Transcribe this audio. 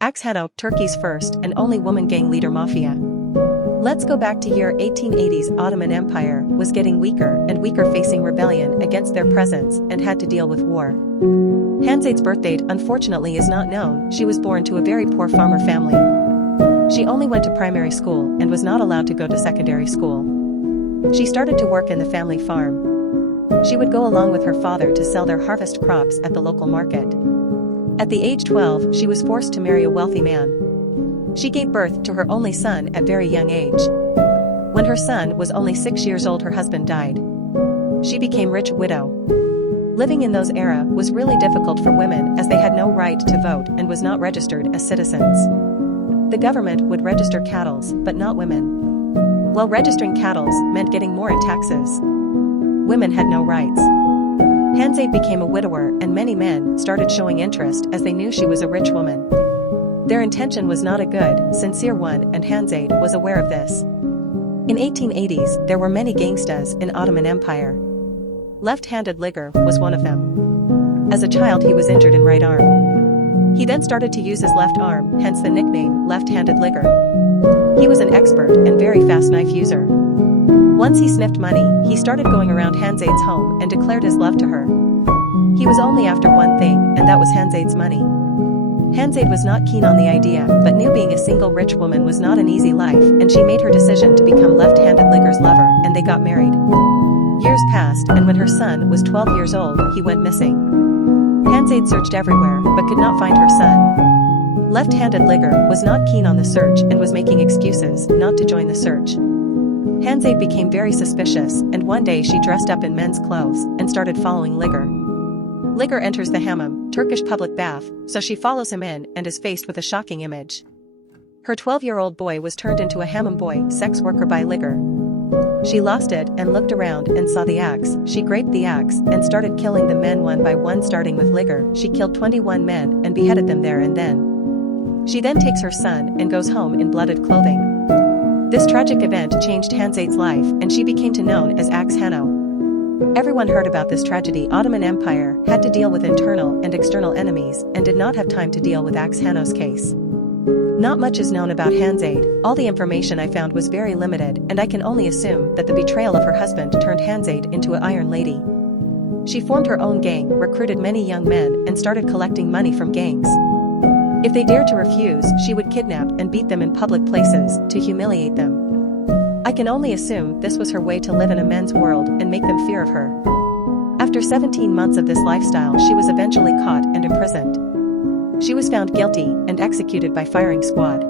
HANO-Turkey's first and only woman gang leader mafia. Let's go back to year 1880s. Ottoman Empire was getting weaker and weaker, facing rebellion against their presence and had to deal with war. Hanzade's birth date unfortunately is not known. She was born to a very poor farmer family. She only went to primary school and was not allowed to go to secondary school. She started to work in the family farm. She would go along with her father to sell their harvest crops at the local market. At the age 12, she was forced to marry a wealthy man. She gave birth to her only son at very young age. When her son was only 6 years old, her husband died. She became rich widow. Living in those era was really difficult for women, as they had no right to vote and was not registered as citizens. The government would register cattle, but not women. While registering cattle meant getting more in taxes. Women had no rights. Hanzade became a widower, and many men started showing interest as they knew she was a rich woman. Their intention was not a good, sincere one, and Hanzade was aware of this. In 1880s, there were many gangstas in Ottoman Empire. Left-handed Ligger was one of them. As a child, he was injured in right arm. He then started to use his left arm, hence the nickname left-handed Ligger. He was an expert and very fast knife user. Once he sniffed money, he started going around Hanzade's home and declared his love to her. He was only after one thing, and that was Hanzade's money. Hanzade was not keen on the idea, but knew being a single rich woman was not an easy life, and she made her decision to become left-handed Ligger's lover, and they got married. Years passed, and when her son was 12 years old, he went missing. Hanzade searched everywhere, but could not find her son. Left-handed Ligger was not keen on the search and was making excuses not to join the search. Hanzade became very suspicious, and one day she dressed up in men's clothes and started following Ligger. Ligger enters the hammam, Turkish public bath, so she follows him in and is faced with a shocking image. Her 12-year-old boy was turned into a hammam boy, sex worker by Ligger. She lost it and looked around and saw the axe. She grabbed the axe and started killing the men one by one, starting with Ligger. She killed 21 men and beheaded them there and then. She then takes her son and goes home in blooded clothing. This tragic event changed Hanzade's life, and she became known as HANO. Everyone heard about this tragedy. Ottoman Empire had to deal with internal and external enemies and did not have time to deal with HANO's case. Not much is known about Hanzade. All the information I found was very limited, and I can only assume that the betrayal of her husband turned Hanzade into an iron lady. She formed her own gang, recruited many young men, and started collecting money from gangs. If they dared to refuse, she would kidnap and beat them in public places to humiliate them. I can only assume this was her way to live in a men's world and make them fear of her. After 17 months of this lifestyle, she was eventually caught and imprisoned. She was found guilty and executed by firing squad.